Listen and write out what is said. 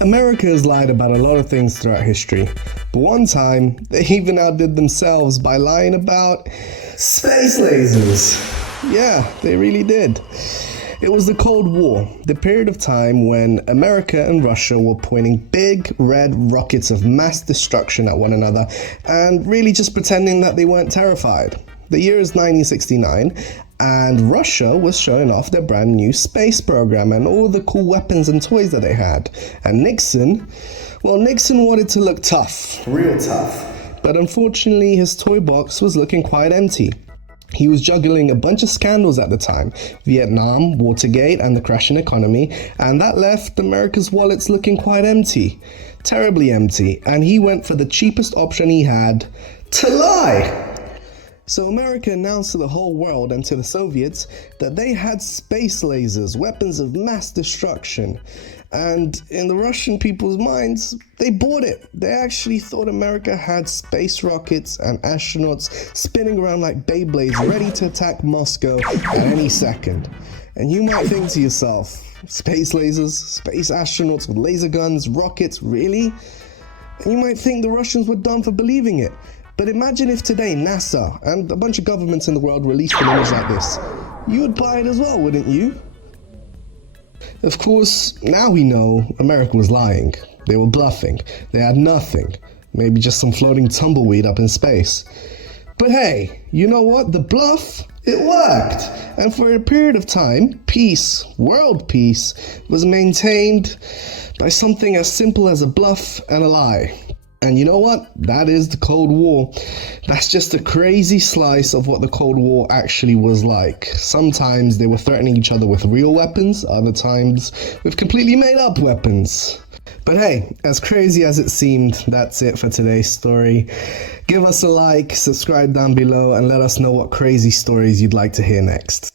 America has lied about a lot of things throughout history, but one time they even outdid themselves by lying about space lasers. Yeah, they really did. It was the Cold War, the period of time when America and Russia were pointing big red rockets of mass destruction at one another and really just pretending that they weren't terrified. The year is 1969, and Russia was showing off their brand new space program and all the cool weapons and toys that they had. And Nixon wanted to look tough, real tough. But unfortunately, his toy box was looking quite empty. He was juggling a bunch of scandals at the time, Vietnam, Watergate, and the crashing economy, and that left America's wallets looking quite empty, terribly empty, and he went for the cheapest option he had, to lie. So America announced to the whole world and to the Soviets that they had space lasers, weapons of mass destruction. And in the Russian people's minds, they bought it. They actually thought America had space rockets and astronauts spinning around like Beyblades, ready to attack Moscow at any second. And you might think to yourself, space lasers, space astronauts with laser guns, rockets, really? And you might think the Russians were done for believing it. But imagine if today NASA and a bunch of governments in the world released an image like this. You would buy it as well, wouldn't you? Of course, now we know America was lying. They were bluffing. They had nothing. Maybe just some floating tumbleweed up in space. But hey, you know what? The bluff, it worked. And for a period of time, peace, world peace, was maintained by something as simple as a bluff and a lie. And you know what? That is the Cold War. That's just a crazy slice of what the Cold War actually was like. Sometimes they were threatening each other with real weapons, other times with completely made up weapons. But hey, as crazy as it seemed, that's it for today's story. Give us a like, subscribe down below, and let us know what crazy stories you'd like to hear next.